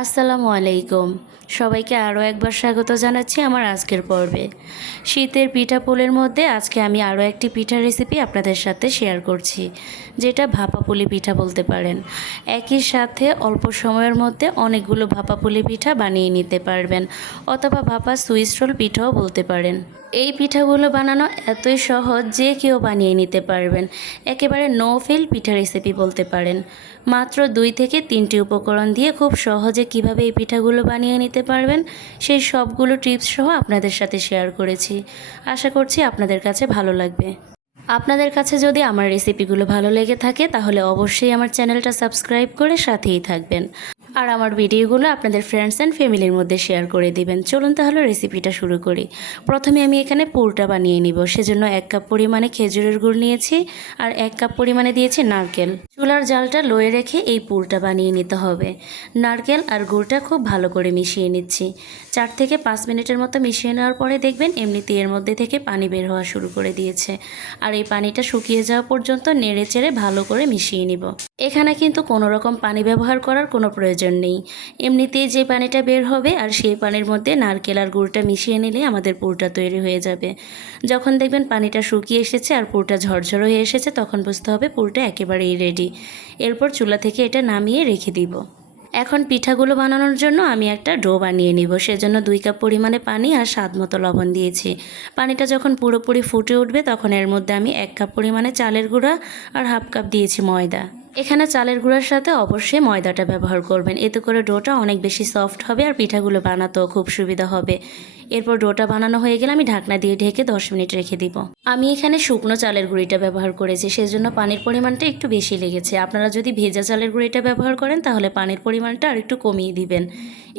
আসসালামু আলাইকুম। সবাইকে আরও একবার স্বাগত জানাচ্ছি আমার আজকের পর্বে। শীতের পিঠা পুলের মধ্যে আজকে আমি আরও একটি পিঠা রেসিপি আপনাদের সাথে শেয়ার করছি, যেটা ভাপা পুলি পিঠা বলতে পারেন। একই সাথে অল্প সময়ের মধ্যে অনেকগুলো ভাপা পুলি পিঠা বানিয়ে নিতে পারবেন, অথবা ভাপা সুইস রোল পিঠাও বলতে পারেন। এই পিঠাগুলো বানানো এতই সহজ যে কেউ বানিয়ে নিতে পারবেন। একেবারে নো ফেল পিঠা রেসিপি বলতে পারেন। মাত্র দুই থেকে তিনটি উপকরণ দিয়ে খুব সহজে কীভাবে এই পিঠাগুলো বানিয়ে নিতে পারবেন, সেই সবগুলো টিপস সহ আপনাদের সাথে শেয়ার করেছি। আশা করছি আপনাদের কাছে ভালো লাগবে। আপনাদের কাছে যদি আমার রেসিপিগুলো ভালো লেগে থাকে, তাহলে অবশ্যই আমার চ্যানেলটা সাবস্ক্রাইব করে সাথেই থাকবেন। আর আমার ভিডিওগুলো আপনাদের ফ্রেন্ডস অ্যান্ড ফ্যামিলির মধ্যে শেয়ার করে দিবেন। চলুন তাহলে রেসিপিটা শুরু করি। প্রথমে আমি এখানে পুরটা বানিয়ে নিব। সেজন্য এক কাপ পরিমাণে খেজুরের গুড় নিয়েছি আর এক কাপ পরিমাণে দিয়েছি নারকেল। চুলার জালটা লয়ে রেখে এই পুরটা বানিয়ে নিতে হবে। নারকেল আর গুড়টা খুব ভালো করে মিশিয়ে নিচ্ছি। চার থেকে পাঁচ মিনিটের মতো মিশিয়ে নেওয়ার পরে দেখবেন এমনিতে এর মধ্যে থেকে পানি বের হওয়া শুরু করে দিয়েছে। আর এই পানিটা শুকিয়ে যাওয়া পর্যন্ত নেড়ে চেড়ে ভালো করে মিশিয়ে নিব। এখানে কিন্তু কোনো রকম পানি ব্যবহার করার কোনো প্রয়োজন নেই। এমনিতেই যে পানিটা বের হবে আর সেই পানির মধ্যে নারকেল আর গুড়টা মিশিয়ে নিলে আমাদের পুরটা তৈরি হয়ে যাবে। যখন দেখবেন পানিটা শুকিয়ে এসেছে আর পুরটা ঝরঝর হয়ে এসেছে, তখন বুঝতে হবে পুরটা একেবারেই রেডি এরপর চুলা থেকে এটা নামিয়ে রেখে দিব। এখন পিঠাগুলো বানানোর জন্য আমি একটা ডো বানিয়ে নিব। সেজন্য দুই কাপ পরিমাণে পানি আর স্বাদ মতো লবণ দিয়েছি। পানিটা যখন পুরোপুরি ফুটে উঠবে, তখন এর মধ্যে আমি এক কাপ পরিমাণে চালের গুঁড়া আর হাফ কাপ দিয়েছি ময়দা। এখানে চালের গুঁড়ার সাথে অবশ্যই ময়দাটা ব্যবহার করবেন। এতে করে ডোটা অনেক বেশি সফট হবে আর পিঠাগুলো বানাতেও খুব সুবিধা হবে। এরপর ডোটা বানানো হয়ে গেলে আমি ঢাকনা দিয়ে ঢেকে দশ মিনিট রেখে দিব। আমি এখানে শুকনো চালের গুঁড়িটা ব্যবহার করেছি, সেজন্য পানির পরিমাণটা একটু বেশি লেগেছে। আপনারা যদি ভেজা চালের গুঁড়িটা ব্যবহার করেন, তাহলে পানির পরিমাণটা আর একটু কমিয়ে দিবেন।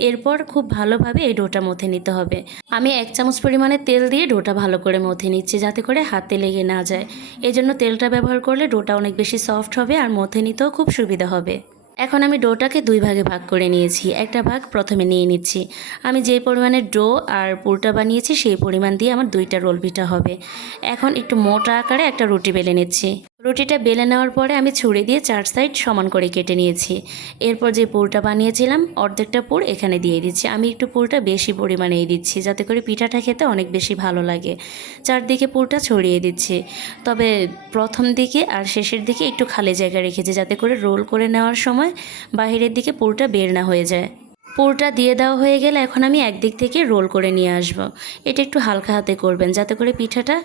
এরপর খুব ভালোভাবে এই ডোটা মথে নিতে হবে। আমি এক চামচ পরিমাণে তেল দিয়ে ডোটা ভালো করে মথে নিচ্ছি, যাতে করে হাতে লেগে না যায়। এই জন্য তেলটা ব্যবহার করলে ডোটা অনেক বেশি সফট হবে আর মথে নিতেও খুব সুবিধা হবে। এখন আমি ডোটাকে দুই ভাগে ভাগ করে নিয়েছি। একটা ভাগ প্রথমে নিয়ে নিচ্ছি। আমি যে পরিমাণে ডো আর পুরটা বানিয়েছি, সেই পরিমাণ দিয়ে আমার দুইটা রোল পিঠা হবে। এখন একটু মোটা আকারে একটা রুটি বেলে নিচ্ছি। রুটিটা বেলে নেওয়ার পরে আমি ছুরি দিয়ে চার সাইড সমান করে কেটে নিয়েছি। এরপর যে পুরটা বানিয়েছিলাম, অর্ধেকটা পুর এখানে দিয়ে দিচ্ছি। আমি একটু পুরটা বেশি পরিমাণেই দিচ্ছি, যাতে করে পিঠাটা খেতে অনেক বেশি ভালো লাগে। চারদিকে পুরটা ছড়িয়ে দিচ্ছি। তবে প্রথম দিকে আর শেষের দিকে একটু খালি জায়গা রেখেছি, যাতে করে রোল করে নেওয়ার সময় বাহিরের দিকে পুরটা বের না হয়ে যায়। পুরটা দিয়ে দেওয়া হয়ে গেলে এখন আমি একদিক থেকে রোল করে নিয়ে আসব। এটা একটু হালকা হাতে করবেন যাতে করে পিঠাটা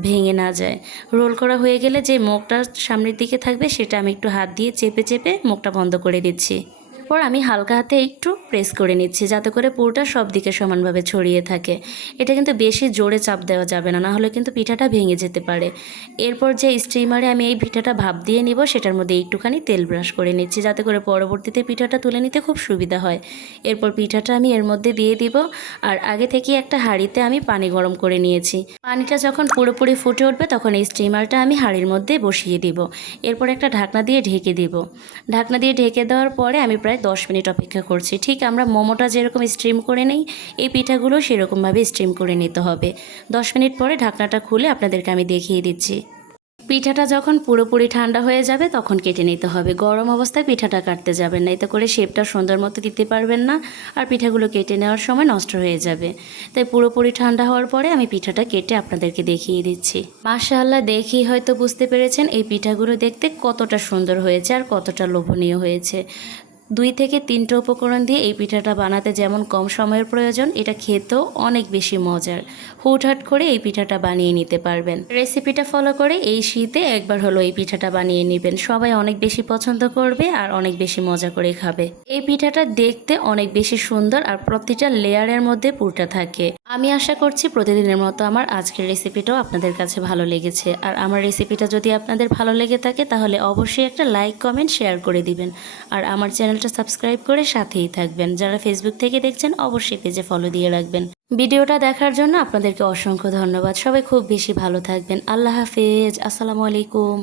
ভেঙে না যায় রোল করা হয়ে গেলে যে মুখটা সামনের দিকে থাকবে সেটা আমি একটু হাত দিয়ে চেপে চেপে মুখটা বন্ধ করে দিচ্ছি এরপর আমি হালকা হাতে একটু প্রেস করে নিচ্ছি, যাতে করে পুরোটা সব দিকে সমানভাবে ছড়িয়ে থাকে। এটা কিন্তু বেশি জোরে চাপ দেওয়া যাবে না, নাহলে কিন্তু পিঠাটা ভেঙে যেতে পারে। এরপর যে স্টিমারে আমি এই পিঠাটা ভাপ দিয়ে নিব, সেটার মধ্যে একটুখানি তেল ব্রাশ করে নিচ্ছি, যাতে করে পরবর্তীতে পিঠাটা তুলে নিতে খুব সুবিধা হয়। এরপর পিঠাটা আমি এর মধ্যে দিয়ে দিব, আর আগে থেকে একটা হাঁড়িতে আমি পানি গরম করে নিয়েছি। পানিটা যখন পুরোপুরি ফুটে উঠবে, তখন এই স্টিমারটা আমি হাঁড়ির মধ্যে বসিয়ে দিব। এরপর একটা ঢাকনা দিয়ে ঢেকে দিব। ঢাকনা দিয়ে ঢেকে দেওয়ার পরে আমি প্রায় দশ মিনিট অপেক্ষা করছি। ঠিক আমরা মোমোটা যেরকম স্ট্রিম করে নেই, এই পিঠাগুলো সেরকমভাবে স্ট্রিম করে নিতে হবে। দশ মিনিট পরে ঢাকনাটা খুলে আপনাদেরকে আমি দেখিয়ে দিচ্ছি। পিঠাটা যখন পুরোপুরি ঠান্ডা হয়ে যাবে তখন কেটে নিতে হবে। গরম অবস্থায় পিঠাটা কাটতে যাবেন না, এতে করে শেপটা সুন্দর মতো দিতে পারবেন না আর পিঠাগুলো কেটে নেওয়ার সময় নষ্ট হয়ে যাবে। তাই পুরোপুরি ঠান্ডা হওয়ার পরে আমি পিঠাটা কেটে আপনাদেরকে দেখিয়ে দিচ্ছি। মাশাআল্লাহ, দেখেই হয়তো বুঝতে পেরেছেন, এই পিঠাগুলো দেখতে কতটা সুন্দর হয়েছে আর কতটা লোভনীয় হয়েছে। দুই থেকে তিনটে উপকরণ দিয়ে এই পিঠাটা বানাতে যেমন কম সময়ের প্রয়োজন, এটা খেতেও অনেক বেশি মজার। হুটহাট করে এই পিঠাটা বানিয়ে নিতে পারবেন। রেসিপিটা ফলো করে এই শীতে একবার হলো এই পিঠাটা বানিয়ে নেবেন। সবাই অনেক বেশি পছন্দ করবে আর অনেক বেশি মজা করে খাবে। এই পিঠাটা দেখতে অনেক বেশি সুন্দর আর প্রতিটা লেয়ারের মধ্যে পুরটা থাকে। আমি আশা করছি প্রতিদিনের মতো আমার আজকের রেসিপিটাও আপনাদের কাছে ভালো লেগেছে। আর আমার রেসিপিটা যদি আপনাদের ভালো লেগে থাকে, তাহলে অবশ্যই একটা লাইক, কমেন্ট, শেয়ার করে দিবেন। আর আমার চ্যানেলটা সাবস্ক্রাইব করে সাথেই থাকবেন। যারা ফেসবুক থেকে দেখছেন, অবশ্যই পেজে ফলো দিয়ে রাখবেন। ভিডিওটা দেখার জন্য আপনাদেরকে অসংখ্য ধন্যবাদ। সবাই খুব বেশি ভালো থাকবেন। আল্লাহ হাফেজ। আসসালামু আলাইকুম।